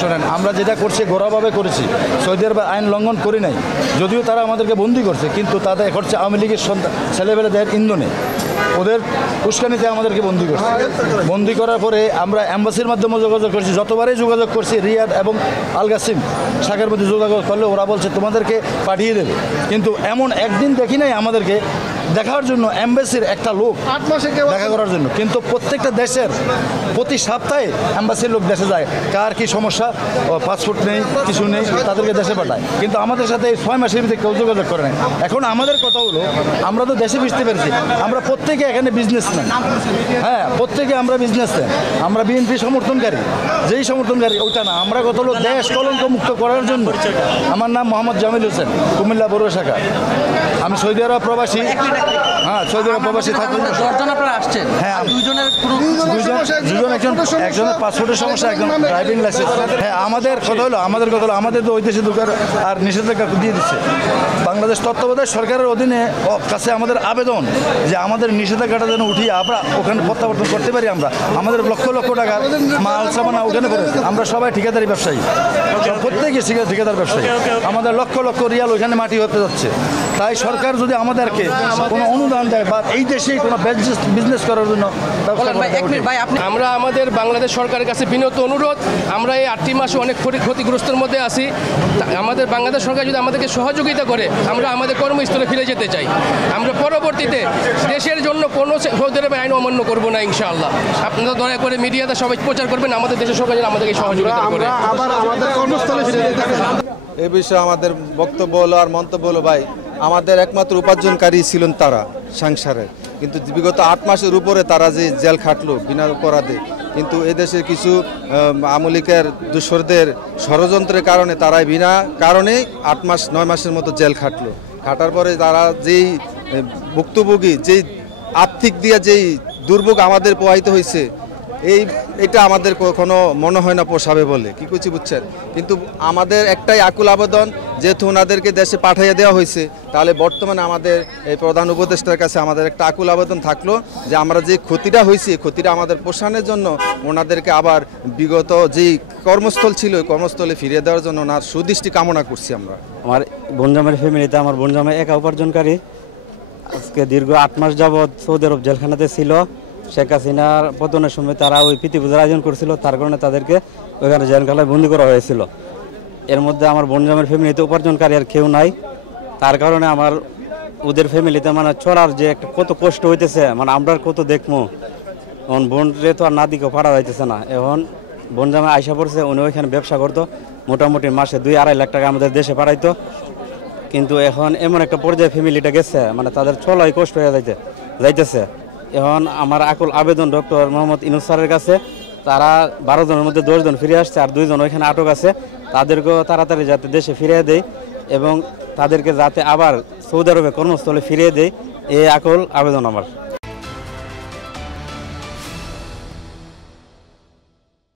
শোনেন, আমরা যেটা করছি ঘোরাভাবে করেছি, সৌদি আরবে আইন লঙ্ঘন করি নাই। যদিও তারা আমাদেরকে বন্দি করছে, কিন্তু তাদের হচ্ছে আওয়ামী লীগের ছেলেবেলেদের ইন্ধনে ওদের উস্কানিতে আমাদেরকে বন্দি করছে। বন্দি করার পরে আমরা অ্যাম্বাসির মাধ্যমে যোগাযোগ করছি, যতবারই যোগাযোগ করছি রিয়াদ এবং আলগাসিম শাখার মধ্যে যোগাযোগ করলে ওরা বলছে তোমাদেরকে পাঠিয়ে দেবে। কিন্তু এমন একদিন দেখি নাই আমাদেরকে দেখার জন্য অ্যাম্বাসির একটা লোক দেখা করার জন্য। কিন্তু প্রত্যেকটা দেশের প্রতি সপ্তাহে অ্যাম্বাসির লোক দেশে যায়, কার কি সমস্যা, পাসপোর্ট নেই, কিছু নেই, তাদেরকে দেশে পাঠায়। কিন্তু আমাদের সাথে এই 6 মাসের ভিতরে কেউ যোগাযোগ করে নাই। এখন আমাদের কথা হলো, আমরা তো দেশে বুঝতে পেরেছি, আমরা প্রত্যেকে এখানে বিজনেসম্যান। হ্যাঁ, প্রত্যেকে আমরা বিজনেসম্যান, আমরা বিএনপি সমর্থনকারী। যেই সমর্থনকারী ওইটা না, আমরা কত হলো দেশ কলঙ্ক মুক্ত করার জন্য। আমার নাম মোহাম্মদ জামিল হোসেন, কুমিল্লা বড়ুয়া শাখা। আমি সৌদি আরব প্রবাসী। হ্যাঁ, সৌদি আরব প্রবাসী থাকি। 10 জন আপনারা আসছেন? হ্যাঁ, দুইজনের দুজন, একজনের পাসপোর্টের সমস্যা, একজন ড্রাইভিং লাইসেন্স। হ্যাঁ, আমাদের কথা হলো আমাদের তো ওই দেশে ঢোকার আর নিষেধাজ্ঞা দিয়ে দিচ্ছে বাংলাদেশ তত্ত্বাবধায়ক সরকারের অধীনে। কাছে আমাদের আবেদন যে আমাদের নিষেধাজ্ঞাটা যেন উঠিয়ে আমরা ওখানে প্রত্যাবর্তন করতে পারি। আমাদের লক্ষ লক্ষ টাকার মাল সামানা ওখানে করেছে। আমরা সবাই ঠিকাদারি ব্যবসায়ী, প্রত্যেকে ঠিকাদার ব্যবসায়ী। আমাদের লক্ষ লক্ষ রিয়াল ওইখানে মাটি হতে যাচ্ছে। তাই সরকার যদি আমাদেরকে কোনো অনুদান দেয় বা এই দেশেই কোনো বিজনেস করার জন্য। আমরা আমাদের বাংলাদেশ সরকারের কাছে বিনত অনুরোধ, আমরা এই 8টি মাসে অনেক ক্ষতিগ্রস্তের মধ্যে আছি। আমাদের বাংলাদেশ সরকার যদি আমাদেরকে সহযোগিতা করে, আমরা আমাদের কর্মস্থলে ফিরে যেতে চাই। আমরা পরবর্তীতে দেশের জন্য কোনো সৌদি আরবের আইন অমান্য করব না ইনশাআল্লাহ। আপনারা দয়া করে মিডিয়াতে সবাই প্রচার করবেন আমাদের দেশের সরকার আমাদেরকে সহযোগিতা করে। এই বিষয়ে আমাদের বক্তব্য হলো আর মন্তব্য হলো, ভাই আমাদের একমাত্র উপার্জনকারী ছিলেন তারা সংসারের, কিন্তু বিগত 8 মাসের উপরে তারা যে জেল খাটলো বিনা অপরাধে। কিন্তু এদেশের কিছু আওয়ামী লীগের দূষরদের ষড়যন্ত্রের কারণে তারা বিনা কারণে 8 মাস 9 মাসের মতো জেল খাটলো। খাটার পরে তারা যেই ভুক্তভোগী, যেই আর্থিক দিয়ে যেই দুর্ভোগ আমাদের প্রবাহিত হয়েছে, এটা আমাদের কখনো মনে হয় না পোষাবে বলে, কি করছি বুঝছেন। কিন্তু আমাদের একটাই আকুল আবেদন, যেহেতু ওনাদেরকে দেশে পাঠিয়ে দেওয়া হয়েছে, তাহলে বর্তমানে আমাদের এই প্রধান উপদেষ্টার কাছে আমাদের একটা আকুল আবেদন থাকলো যে আমরা যে ক্ষতিটা হয়েছে, ক্ষতিটা আমাদের পোষণের জন্য ওনাদেরকে আবার বিগত যেই কর্মস্থল ছিল ওই কর্মস্থলে ফিরিয়ে দেওয়ার জন্য ওনার সুদৃষ্টি কামনা করছি। আমরা আমার বোনজামের ফ্যামিলিতে, আমার বোনজামে একা উপার্জনকারী, আজকে দীর্ঘ 8 মাস যাবৎ সৌদি আরব জেলখানাতে ছিল। শেখ হাসিনার পতনের সময় তারা ওই প্রীতি পূজার আয়োজন করছিল, তার কারণে তাদেরকে ওইখানে জেলখানায় বন্দি করা হয়েছিল। এর মধ্যে আমার বোনজামের ফ্যামিলিতে উপার্জনকারী আর কেউ নাই, তার কারণে আমার ওদের ফ্যামিলিতে মানে চলার যে একটা কত কষ্ট হইতেছে, মানে আমরা কত দেখবো। এখন বোনরে তো আর না দিকেও পাঠা যাইতেছে না। এখন বোনজামে আইসা পড়ছে, উনি ওইখানে ব্যবসা করতো, মোটামুটি মাসে 2-2.5 লাখ টাকা আমাদের দেশে পাঠাইতো। কিন্তু এখন এমন একটা পর্যায়ে ফ্যামিলিটা গেছে, মানে তাদের চলাই কষ্ট হয়ে যাইতেছে। এখন আমার আকুল আবেদন ডক্টর মোহাম্মদ ইউনূস স্যারের কাছে, তারা 12 জনের মধ্যে 10 জন ফিরে আসছে, আর 2 জন ওইখানে আটক আছে, তাদেরকেও তাড়াতাড়ি যাতে দেশে ফিরিয়ে দেয় এবং তাদেরকে যাতে আবার সৌদি আরবে কর্মস্থলে ফিরিয়ে দেয়, এই আকুল আবেদন আমার।